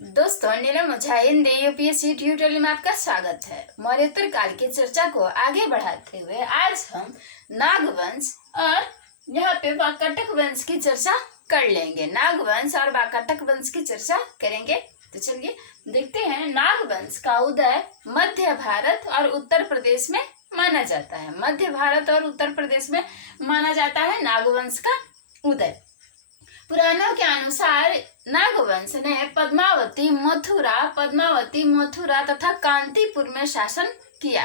दोस्तों, नीलम ओझा Hindi UPSC tutorial में आपका स्वागत है। मौर्योत्तर काल की चर्चा को आगे बढ़ाते हुए आज हम नागवंश और यहाँ पे वाकाटक वंश की चर्चा कर लेंगे। नागवंश और वाकाटक वंश की चर्चा करेंगे। तो चलिए देखते हैं। नागवंश का उदय मध्य भारत और उत्तर प्रदेश में माना जाता है। मध्य भारत और उत्तर प्रदेश में माना जाता है नागवंश का उदय। पुराणों के अनुसार नागवंश ने पद्मावती, मथुरा तथा कांतिपुर में शासन किया।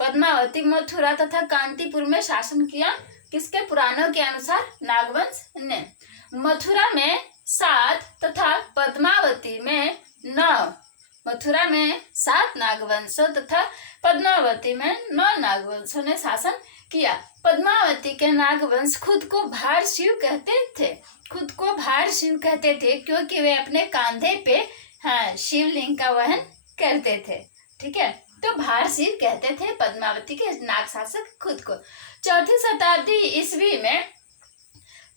पद्मावती, मथुरा तथा कांतिपुर में शासन किया। किसके? पुराणों के अनुसार नागवंश ने। मथुरा में 7 तथा पद्मावती में 9। मथुरा में 7 नागवंशों तथा पद्मावती में 9 नागवंशों ने शासन किया। पद्मावती के नागवंश खुद को भारशिव कहते थे क्योंकि वे अपने कंधे पे शिवलिंग का वहन करते थे। ठीक है, तो भारशिव कहते थे पद्मावती के नाग शासक खुद को। 4वीं शताब्दी ईस्वी में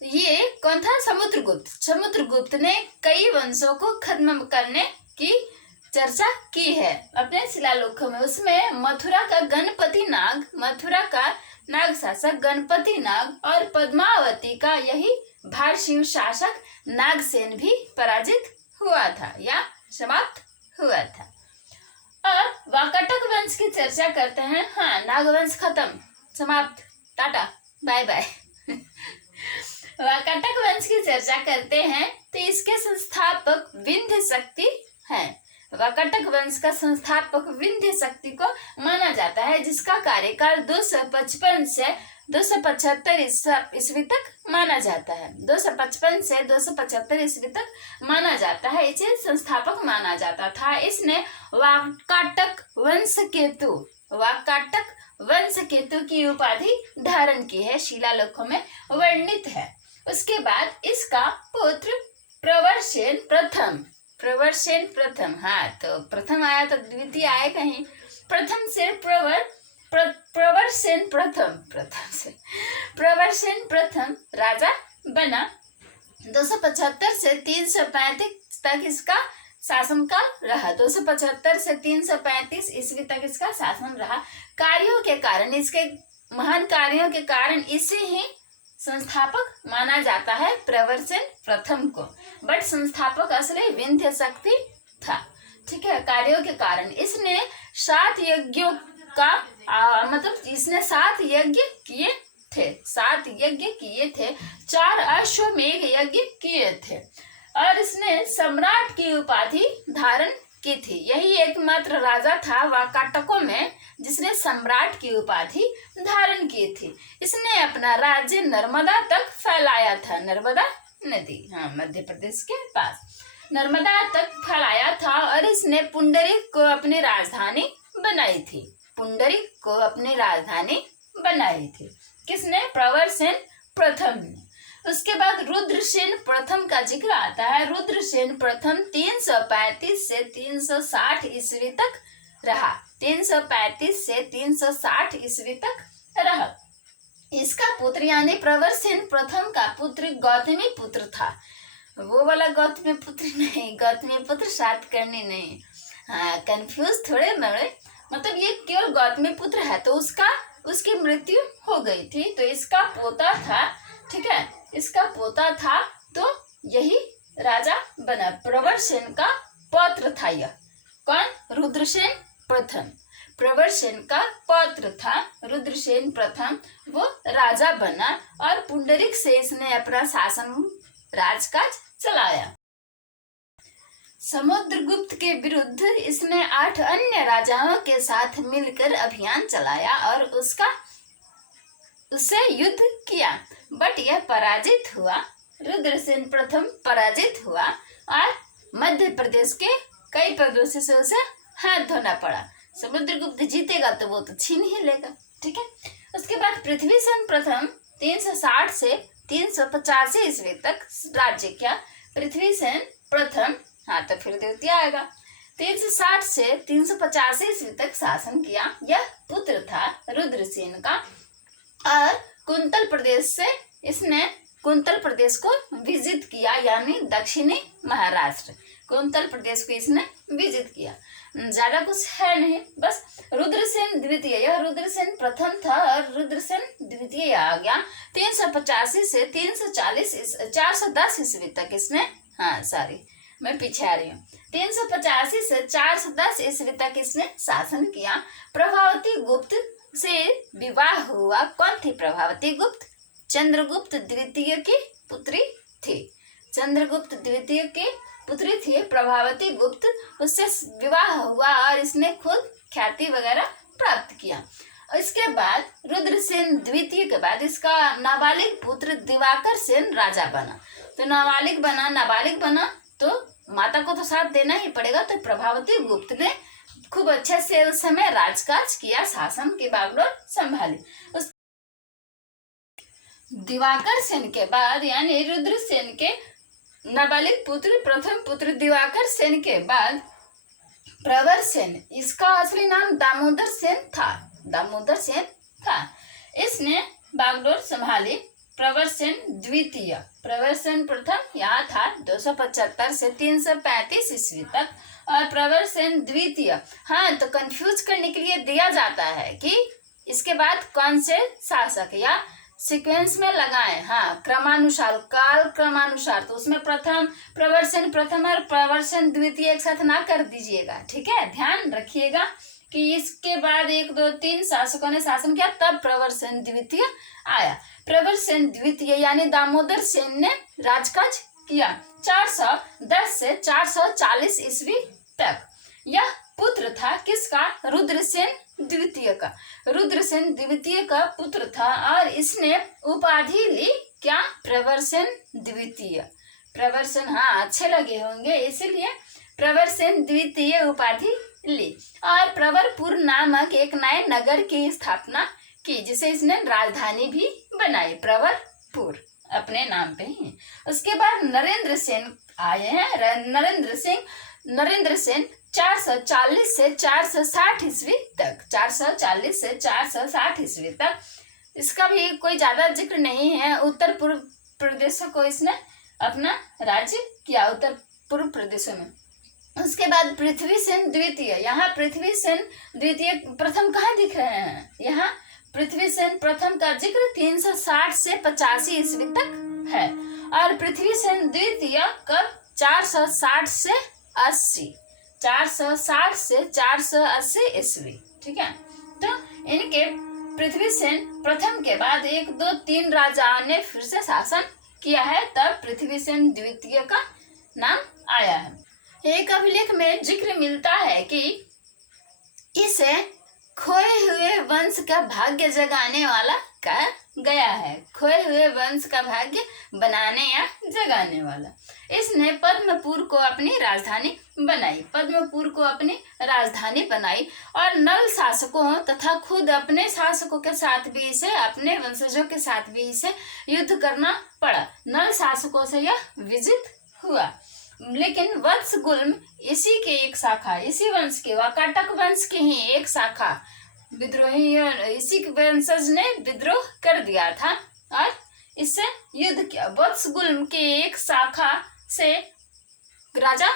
ये कौन था? समुद्रगुप्त ने कई वंशों को खत्म करने की चर्चा की है अपने शिलालेखों में। उसमें मथुरा का नाग शासक गणपति नाग और पद्मावती का यही भारशिव शासक नागसेन भी पराजित हुआ था या समाप्त हुआ था। और वाकाटक वंश की चर्चा करते हैं। नागवंश खत्म, समाप्त, टाटा बाय बाय। वाकाटक वंश की चर्चा करते हैं तो इसके संस्थापक विंध्य शक्ति हैं। वाकाटक वंश का संस्थापक विंध्य शक्ति को माना जाता है, जिसका कार्यकाल 255 से 275 ईस्वी तक माना जाता है। 255 से 275 ईस्वी तक माना जाता है। इसे संस्थापक माना जाता था। इसने वाकाटक वंश केतु की उपाधि धारण की है, शिलालेखों में वर्णित है। उसके बाद इसका पुत्र प्रवरसेन प्रथम, तो प्रथम आया तो द्वितीय आए कहीं। प्रथम से प्रवरसेन प्रथम राजा बना। 275 से 335 तक इसका शासनकाल रहा। 275 से 335 ईस्वी तक इसका शासन रहा। इसके महान कार्यों के कारण इसे ही संस्थापक माना जाता है, प्रवरसेन प्रथम को। बट संस्थापक असली विंध्य शक्ति था। ठीक है, कार्यों के कारण इसने 7 यज्ञों का इसने 7 यज्ञ किए थे। 4 अश्वमेध यज्ञ किए थे और इसने सम्राट की उपाधि धारण की थी। यही एकमात्र राजा था वाकाटकों में जिसने सम्राट की उपाधि धारण की थी। इसने अपना राज्य नर्मदा तक फैलाया था। नर्मदा नदी, मध्य प्रदेश के पास नर्मदा तक फैलाया था। और इसने पुंडरीक को अपनी राजधानी बनाई थी। किसने? प्रवरसेन प्रथम ने। उसके बाद रुद्रसेन प्रथम का जिक्र आता है। रुद्रसेन प्रथम 335 से 360 ईस्वी तक रहा। 335 से 360 ईस्वी तक रहा। इसका पुत्र यानी प्रवरसेन प्रथम का पुत्र गौतमी पुत्र था। वो वाला गौतमी पुत्र नहीं, गौतमी पुत्र सातकर्णी नहीं। कंफ्यूज थोड़े बड़े, मतलब ये केवल गौतमी पुत्र है। तो उसकी मृत्यु हो गई थी, तो इसका पोता था। ठीक है, इसका पोता था, तो यही राजा बना। प्रवरसेन का पौत्र था यह। कौन? रुद्रसेन प्रथम। प्रवरसेन का पौत्र था रुद्रसेन प्रथम, वो राजा बना और पुंडरीक से इसने अपना राजकाज चलाया। समुद्रगुप्त के विरुद्ध इसने 8 अन्य राजाओं के साथ मिलकर अभियान चलाया और उससे युद्ध किया। बट यह पराजित हुआ। रुद्रसेन प्रथम पराजित हुआ और मध्य प्रदेश के कई प्रदेशों से उसे हाथ धोना पड़ा। समुद्रगुप्त जीतेगा तो वो तो छीन ही लेगा। ठीक है, उसके बाद पृथ्वीसेन प्रथम 360 से 385 ईस्वी तक राज्य किया। पृथ्वीसेन प्रथम, तो फिर द्वितीय आएगा। 360 से 385 ईस्वी तक शासन किया। यह पुत्र था रुद्रसेन का। और कुंतल प्रदेश को विजिट किया, यानी दक्षिणी महाराष्ट्र। कुंतल प्रदेश को इसने विजित किया। ज्यादा कुछ है नहीं, बस रुद्रसेन द्वितीय, यह रुद्रसेन प्रथम था और रुद्रसेन द्वितीय आ गया 385 से 340 410 ईस्वी तक इसने, हाँ सॉरी मैं पीछे आ रही हूँ, 385 से 410 ईस्वी तक इसने शासन किया। प्रभावती गुप्त से विवाह हुआ। कौन थी प्रभावती गुप्त? चंद्रगुप्त द्वितीय की पुत्री थी। चंद्रगुप्त द्वितीय की पुत्री थी प्रभावती गुप्त, उससे विवाह हुआ और इसने खुद ख्याति वगैरह प्राप्त किया। इसके बाद रुद्रसेन द्वितीय के बाद इसका नाबालिग पुत्र दिवाकर सेन राजा बना। तो नाबालिग बना तो माता को तो साथ देना ही पड़ेगा। तो प्रभावती गुप्त ने खूब अच्छे से उस समय राजकाज किया, शासन की बागडोर संभाली। उस दिवाकर सेन के बाद यानी रुद्रसेन के नाबालिग पुत्र प्रथम पुत्र दिवाकर सेन के बाद प्रवर सेन, इसका असली नाम दामोदर सेन था। इसने बागडोर संभाली। प्रवर सेन द्वितीय, प्रवर सेन प्रथम यहाँ था 275 से 335 ईस्वी तक, और प्रवर सेन द्वितीय, हाँ तो कंफ्यूज करने के लिए दिया जाता है कि इसके बाद कौन से शासक या सीक्वेंस में लगाएं, हाँ क्रमानुसार, काल क्रमानुसार। तो उसमें प्रथम प्रवर सेन प्रथम और प्रवर सेन द्वितीय एक साथ ना कर दीजिएगा, ठीक है, ध्यान रखिएगा कि इसके बाद 1 2 3 शासकों ने शासन किया, तब प्रवर सेन द्वितीय आया। प्रवर सेन द्वितीय यानी दामोदर सेन ने राजकाज किया 410 से 440 ईस्वी तक। यह पुत्र था किसका? रुद्रसेन द्वितीय का। रुद्रसेन द्वितीय का पुत्र था और इसने उपाधि ली क्या? प्रवर सेन द्वितीय। प्रवर सेन, हाँ अच्छे लगे होंगे इसीलिए प्रवर सेन द्वितीय उपाधि ली और प्रवरपुर नामक एक नए नगर की स्थापना की, जिसे इसने राजधानी भी बनाई, प्रवरपुर अपने नाम पे ही। उसके बाद नरेंद्र सेन आए हैं। नरेंद्र सेन 440 से 460 ईस्वी तक, 440 से 460 ईस्वी तक। इसका भी कोई ज्यादा जिक्र नहीं है। उत्तर पूर्व प्रदेशों को इसने अपना राज्य किया, उत्तर पूर्व प्रदेशों में। उसके बाद पृथ्वी सेन द्वितीय, यहाँ पृथ्वी सेन द्वितीय प्रथम कहाँ दिख रहे हैं? यहाँ पृथ्वी सेन प्रथम का जिक्र 360 से 85 ईस्वी तक है और पृथ्वी सेन द्वितीय कब? 460 से 80, 460 से 480 ईस्वी, ठीक है। तो इनके पृथ्वी सेन प्रथम के बाद 1 2 3 राजाओं ने फिर से शासन किया है, तब पृथ्वी सेन द्वितीय का नाम आया है। एक अभिलेख में जिक्र मिलता है कि इसे खोए हुए वंश का भाग्य जगाने वाला कहा गया है। खोए हुए वंश का भाग्य बनाने या जगाने वाला। इसने पद्मपुर को अपनी राजधानी बनाई और नल शासकों तथा खुद अपने शासकों के साथ भी इसे, अपने वंशजों के साथ भी इसे युद्ध करना पड़ा। नल शासकों से यह विजित हुआ, लेकिन वत्स गुल्म इसी के एक शाखा, इसी वंश के, वाकाटक वंश के ही एक शाखा विद्रोही, इसी वंशज ने विद्रोह कर दिया था और इससे युद्ध किया। वत्स गुल्म के एक शाखा से राजा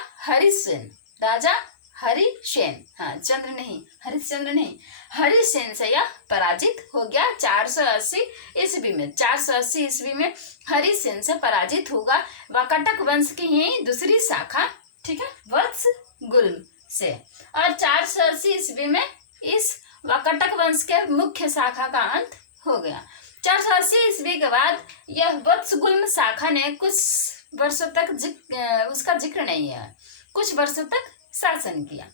हरिसेन, हाँ चंद्र नहीं, हरिश्चंद्र नहीं, हरिसेन से यह पराजित हो गया 480 ईस्वी में। 480 ईस्वी में हरिसेन से पराजित होगा, वाकाटक वंश की ही दूसरी शाखा, ठीक है, वत्स गुल्म से। और 480 ईस्वी में इस वाकाटक वंश के मुख्य शाखा का अंत हो गया। 480 ईस्वी के बाद यह वत्स गुल्म शाखा ने कुछ वर्षों तक उसका जिक्र नहीं है, कुछ वर्षों तक शासन किया।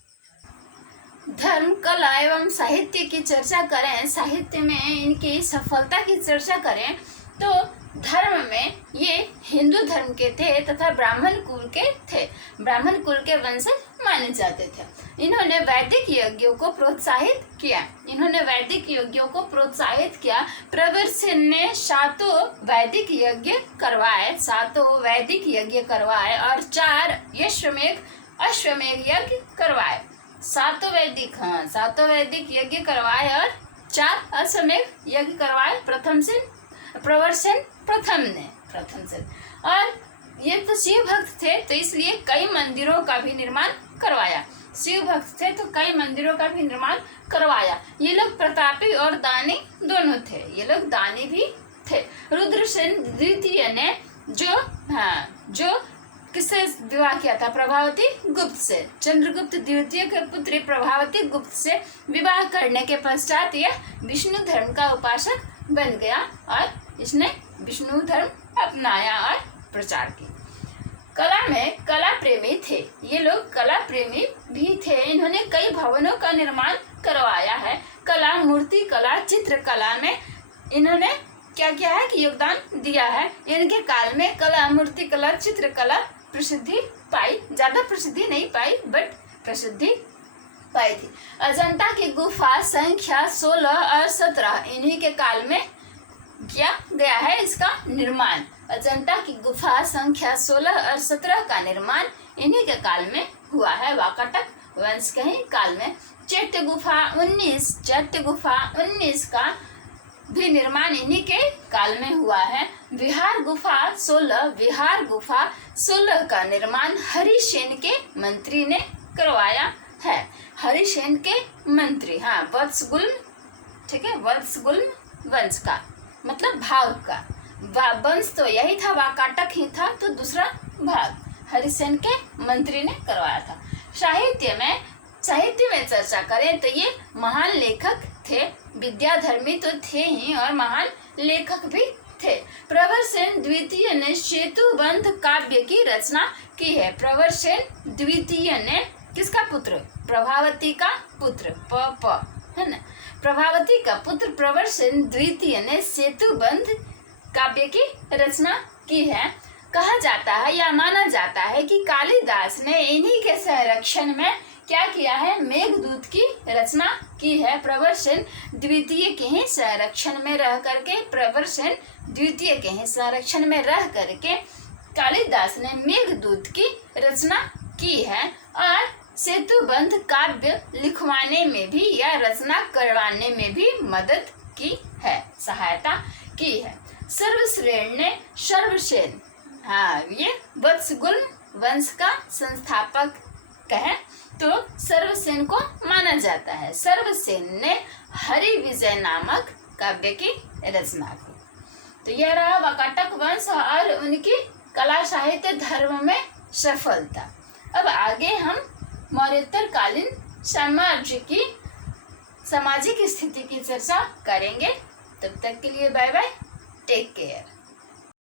धर्म, कला एवं साहित्य की चर्चा करें, साहित्य में इनकी सफलता की चर्चा करें तो धर्म में ये हिंदू धर्म के थे तथा ब्राह्मण कुल के थे, ब्राह्मण कुल के वंशज माने जाते थे। इन्होंने वैदिक यज्ञों को प्रोत्साहित किया। प्रवर सेन ने 7 वैदिक यज्ञ करवाए और 4 अश्वमेध यज्ञ करवाए। 7 वैदिक यज्ञ करवाए और 4 अश्वमेध यज्ञ करवाए प्रवर सेन प्रथम से। और ये तो शिव भक्त थे, तो इसलिए कई मंदिरों का भी निर्माण करवाया। शिव भक्त थे तो कई मंदिरों का भी निर्माण करवाया। ये लोग प्रतापी और दानी दोनों थे, ये लोग दानी भी थे। रुद्रसेन द्वितीय ने जो किससे विवाह किया था? प्रभावती गुप्त से। चंद्रगुप्त द्वितीय के पुत्री प्रभावती गुप्त से विवाह करने के पश्चात यह विष्णु धर्म का उपासक बन गया और इसने विष्णु धर्म अपनाया और प्रचार किया। कला में कला प्रेमी थे, ये लोग कला प्रेमी भी थे। इन्होंने कई भवनों का निर्माण करवाया है। कला, मूर्ति कला, चित्रकला में इन्होंने क्या किया है कि योगदान दिया है। इनके काल में कला, मूर्ति कला, चित्रकला प्रसिद्धि पाई, ज्यादा प्रसिद्धि नहीं पाई बट प्रसिद्धि पाई थी। अजंता की गुफा संख्या 16 और 17 इन्हीं के काल में किया गया है इसका निर्माण। अजंता की गुफा संख्या 16 और 17 का निर्माण इन्हीं के काल में हुआ है, वाकाटक वंश के ही काल में। चैत्य गुफा 19 का भी निर्माण इन्हीं के काल में हुआ है। विहार गुफा 16 का निर्माण हरिसेन के मंत्री ने करवाया है। हरिसेन के मंत्री, हाँ, वत्सगुल्म, ठीक है, वत्सगुल्म वंश का मतलब भाग का वंश तो यही था, वाकाटक ही था, तो दूसरा भाग हरिसेन के मंत्री ने करवाया था। साहित्य में चर्चा करें तो ये महान लेखक थे, विद्याधर्मी तो थे ही और महान लेखक भी थे। प्रवरसेन द्वितीय ने सेतुबंध काव्य की रचना की है। प्रवरसेन द्वितीय ने किसका पुत्र? प्रभावती का पुत्र, है ना, प्रभावती का पुत्र प्रवरसेन द्वितीय ने सेतुबंध काव्य की रचना की है। कहा जाता है या माना जाता है कि कालिदास ने इन्हीं के संरक्षण में क्या किया है? मेघदूत की रचना की है। प्रवरसेन द्वितीय के ही संरक्षण में रह करके कालिदास ने मेघदूत की रचना की है और सेतुबंध काव्य लिखवाने में भी या रचना करवाने में भी मदद की है, सहायता की है। सर्वसेन, हाँ, ये वत्सगुल्म वंश का संस्थापक है, तो सर्वसेन को माना जाता है। सर्वसेन ने हरि विजय नामक काव्य की रचना की। तो यह रहा वाकाटक वंश और उनकी कला, साहित्य, धर्म में सफलता। अब आगे हम मौर्योत्तर कालीन सामाजिक स्थिति की चर्चा करेंगे। तब तक के लिए बाय बाय, टेक केयर।